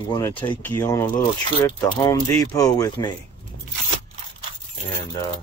I'm going to take you on a little trip to Home Depot with me. And I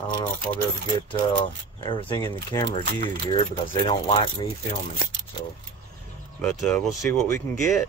don't know if I'll be able to get everything in the camera view here because they don't like me filming. So, but we'll see what we can get.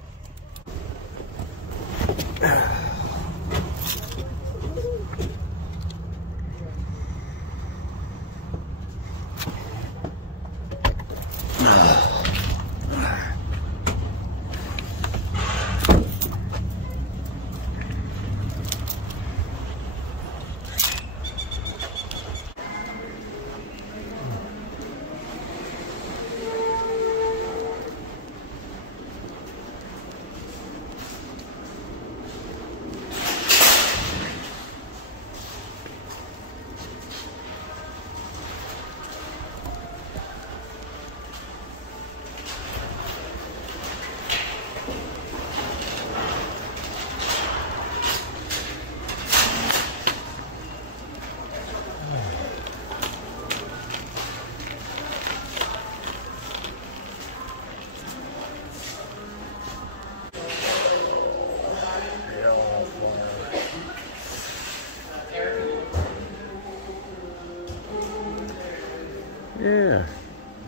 Yeah,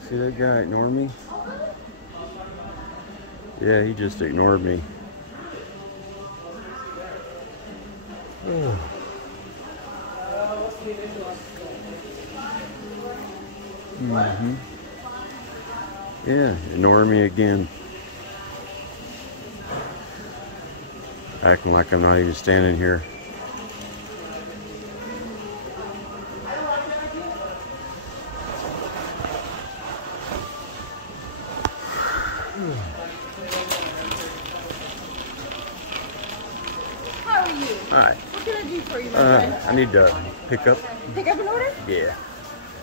see that guy ignore me? Yeah, he just ignored me. Yeah, ignore me again. Acting like I'm not even standing here. How are you? Hi. What can I do for you, my friend? I need to pick up. Pick up an order? Yeah.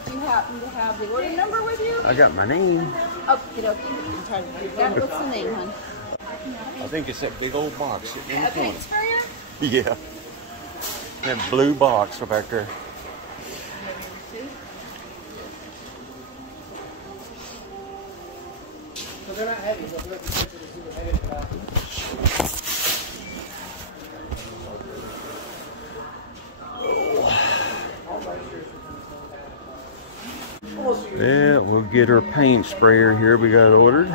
Do you happen to have the order number with you? I got my name. Oh, you know, I'm trying to do that. What's the name, hon? I think it's that big old box sitting in the corner. Paint sprayer? Yeah. That blue box back there. Yeah, we'll get her paint sprayer here we got ordered.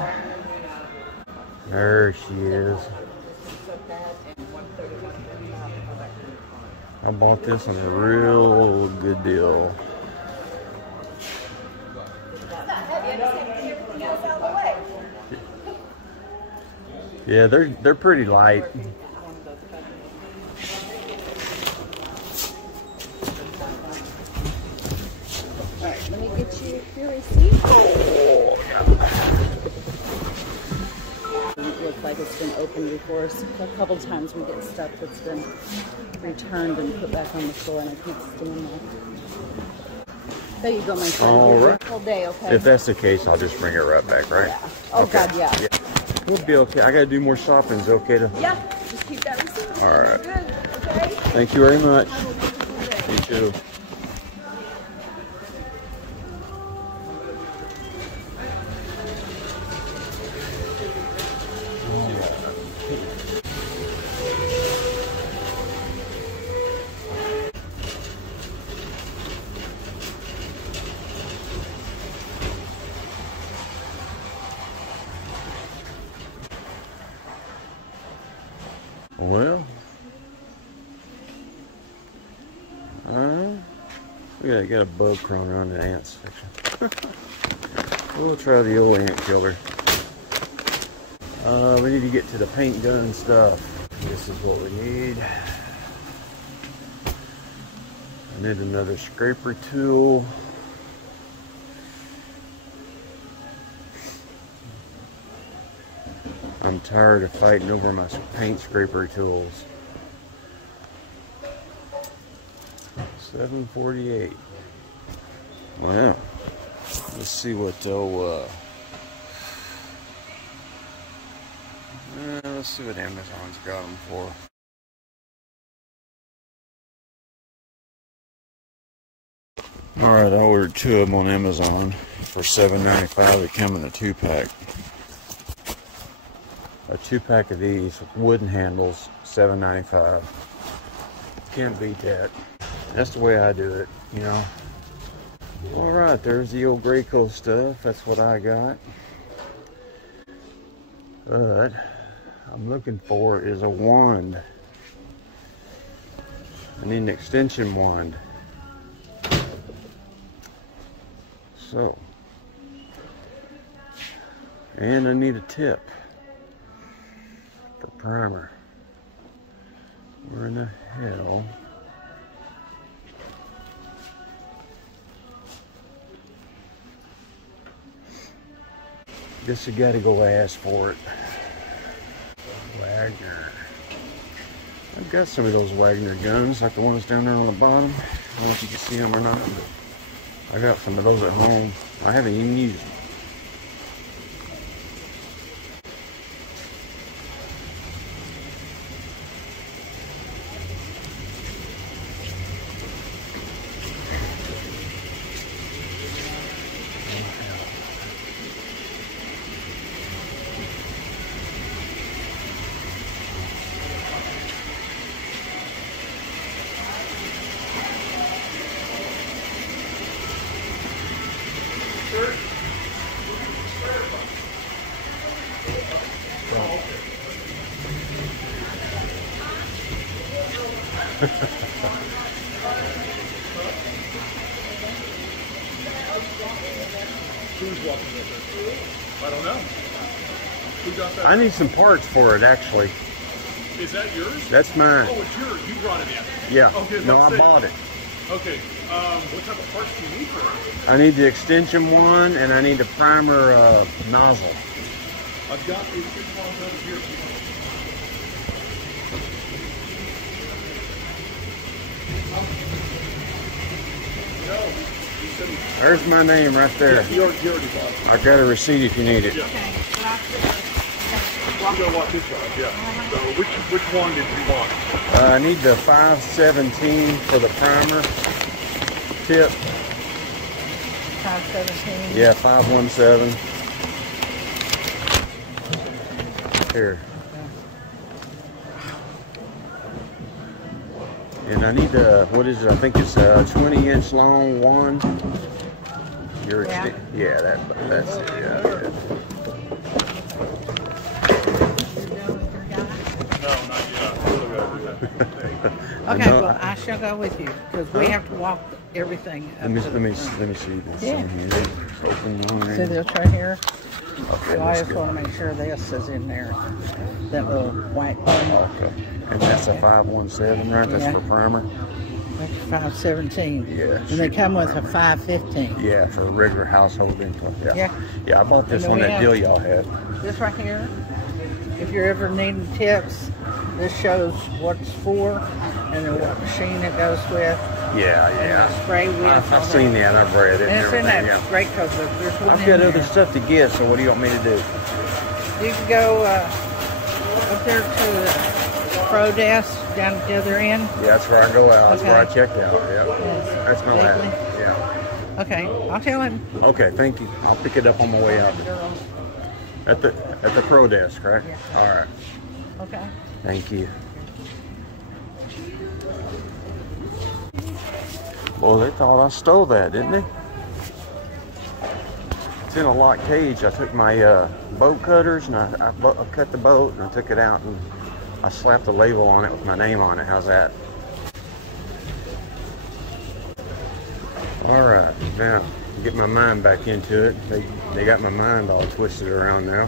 There she is. I bought this on a real good deal. Yeah, they're pretty light. Alright, let me get you your receipt. Oh, It looks like it's been opened before. So a couple times we get stuff that's been returned and put back on the floor, and I can't stand that. There you go, my friend. All right. Whole day, okay? if that's the case, I'll just bring it right back, right? Yeah. Oh, Okay. God, yeah. We'll be okay. I gotta do more shopping. Is it okay to? Yeah, just keep that receipt. All right. Good, okay? Thank you very much. You too. Well, we got a bug crawling around the ants section. We'll try the old ant killer. We need to get to the paint gun stuff. This is what we need. I need another scraper tool. I'm tired of fighting over my paint scraper tools. $7.48. Wow. Let's see what they'll let's see what Amazon's got them for. Alright, I ordered 2 of them on Amazon for $7.95. They come in a 2-pack. a 2-pack of these with wooden handles, $7.95. Can't beat that. That's the way I do it, you know. All right, there's the old Graco stuff. That's what I got. But I'm looking for is a wand. I need an extension wand. So, and I need a tip. The primer. Where in the hell? Guess you gotta go ask for it. Wagner. I've got some of those Wagner guns, like the ones down there on the bottom. I don't know if you can see them or not, but I got some of those at home. I haven't even used them. Who's walking with it? I don't know. Who got that? I need some parts for it, actually. Is that yours? That's mine. Oh, it's yours. You brought it in. Yeah. Okay, No, let's I see. bought it. Okay. What type of parts do you need for it? I need the extension one, and I need the primer nozzle. I've got these big ones over here. No. He said he, There's my name right there. he already bought it. I've got a receipt if you need it. Yeah. You gotta walk this side, yeah. So which one did you want? I need the 517 for the primer tip. 517. Yeah, 517. Here. And I need the, what is it? I think it's a 20-inch long one. Yeah, that's it. Yeah, yeah. No, not yet. Okay, well, I shall go with you because we have to walk everything up Let me to the front. see this Yeah. in here. It's open on See there. this right here? Okay, So I let's just go. want to make sure this is in there. That little white thing. Okay. And that's a 517, right? That's Yeah. for primer? That's 517. Yeah. And they come with a 515. Yeah, for regular household info. Yeah. Yeah. Yeah, I bought this And on we that have- deal y'all had. This right here, if you're ever needing tips, this shows what's for and then what machine it goes with. Yeah, And the yeah. spray with. I've seen that. I've read it. And it's in everything, that yeah. great coat book. There's one I've in got there. other stuff to get, so what do you want me to do? You can go up there to the pro desk down at the other end. Yeah, that's where I go out. That's where I Okay. checked out. Yeah. Yes. That's my lab. Definitely. Yeah. Okay, I'll tell him. Okay, thank you. I'll pick it up on my way out. At the pro desk, right? Yeah. All right. Okay. Thank you. Well, they thought I stole that, didn't they? It's in a locked cage. I took my boat cutters and I cut the boat and I took it out and I slapped a label on it with my name on it. How's that? All right, now get my mind back into it. They got my mind all twisted around now.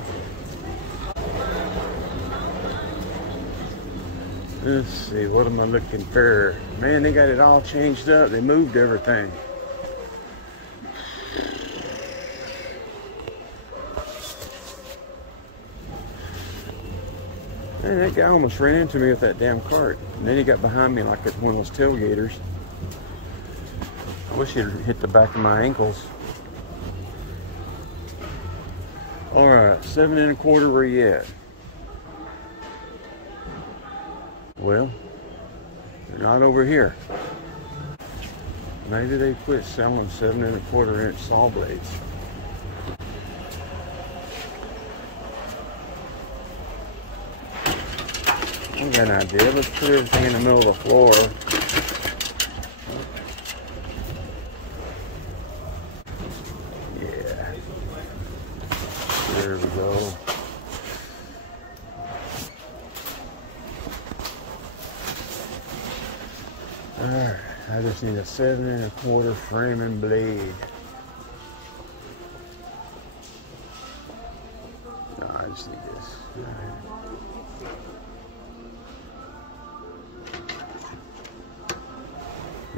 Let's see, what am I looking for? Man, they got it all changed up. They moved everything. Man, that guy almost ran into me with that damn cart. And then he got behind me like one of those tailgaters. I wish he'd hit the back of my ankles. All right, 7 1/4, where you at? Well, they're not over here. Maybe they quit selling 7 1/4 inch saw blades. I got an idea. Let's put everything in the middle of the floor. Yeah. There we go. Alright, I just need a 7 1/4 framing blade. No, I just need this. Alright.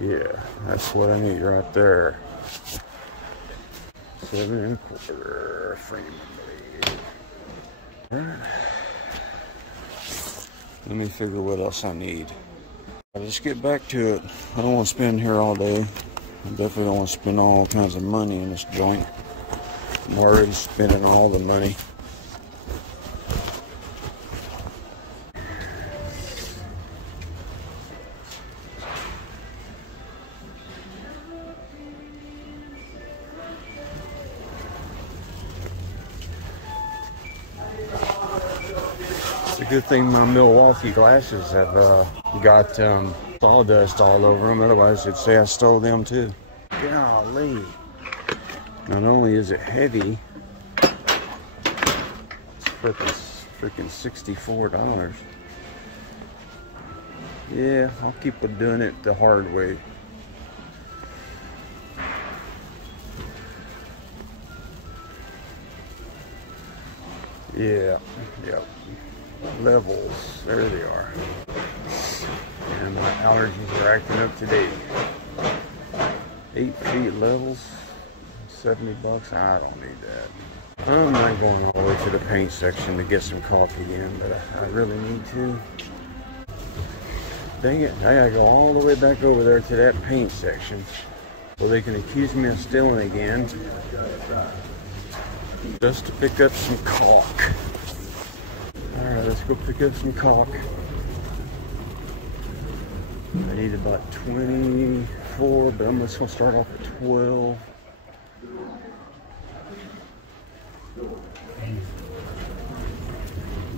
Yeah, that's what I need right there. 7 1/4 framing blade. Alright. Let me figure what else I need. Let's get back to it. I don't want to spend here all day. I definitely don't want to spend all kinds of money in this joint. I'm already spending all the money. It's a good thing my Milwaukee glasses have got sawdust all over them. Otherwise, it'd say I stole them too. Golly. Not only is it heavy, it's freaking $64. Yeah, I'll keep doing it the hard way. Yeah, yep. Levels, there they are. And my allergies are acting up today. 8 feet levels, $70. I don't need that. I'm not going all the way to the paint section to get some coffee in, but I really need to. Dang it, I gotta go all the way back over there to that paint section so they can accuse me of stealing again. Just to pick up some caulk. Alright, let's go pick up some caulk. I need about 24, but I'm just going to start off at 12.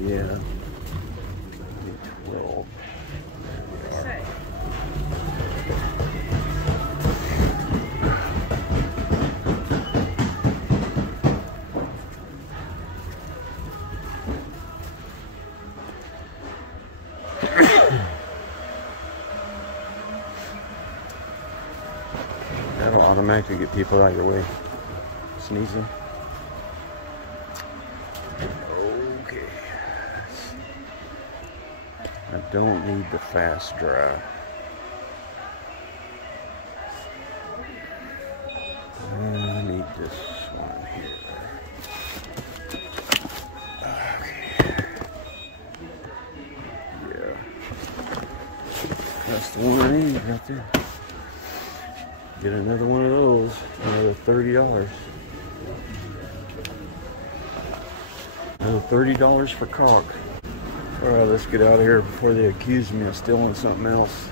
Yeah. I need 12. That'll automatically get people out of your way. Sneezing. Okay. I don't need the fast dry. I need this one here. Okay. Yeah. That's the one I need right there. Get another one of those, another $30. Another $30 for caulk. Alright, let's get out of here before they accuse me of stealing something else.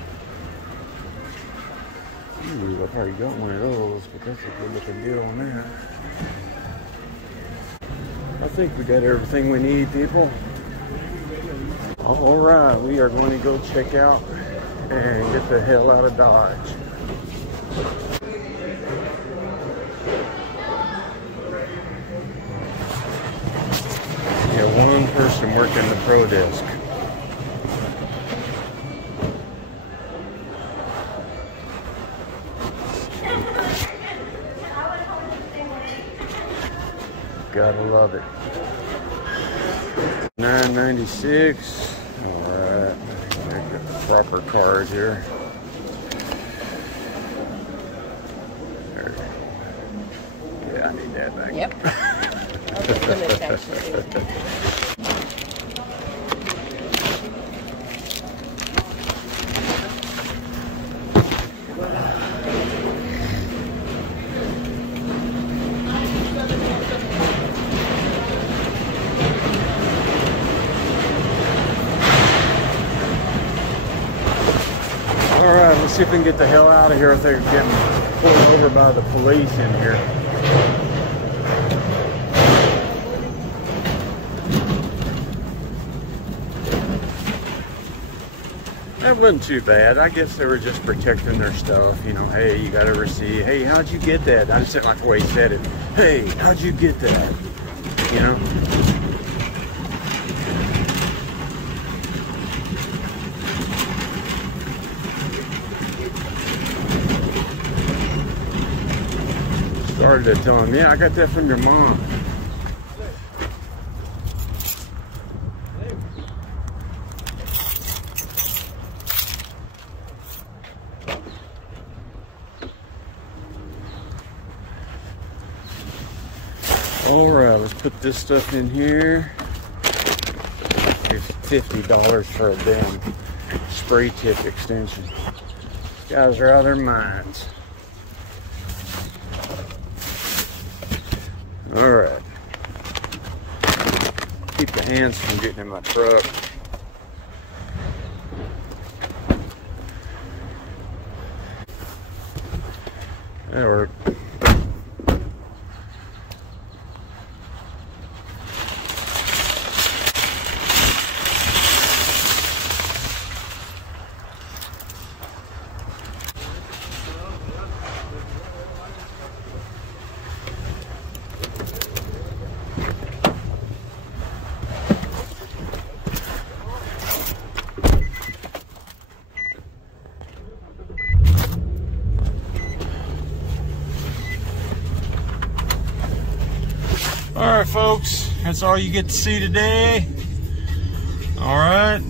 Ooh, I've already got one of those, but that's a good looking deal on that. I think we got everything we need, people. Alright, we are going to go check out and get the hell out of Dodge. Yeah, one person working the pro desk. Gotta love it. $9.96. Alright, I got the proper card here. There. Yeah, I need that back. Yep. I'll just put it actually. Alright, let's see if we can get the hell out of here if they're getting pulled over by the police in here. That wasn't too bad. I guess they were just protecting their stuff. You know, hey, you got a receipt. Hey, how'd you get that? I just didn't like the way he said it. Hey, how'd you get that? You know? Started to tell him, yeah, I got that from your mom. Alright, let's put this stuff in here. Here's $50 for a damn spray tip extension. These guys are out of their minds. Alright. Keep the hands from getting in my truck. That worked. All right, folks, that's all you get to see today. All right.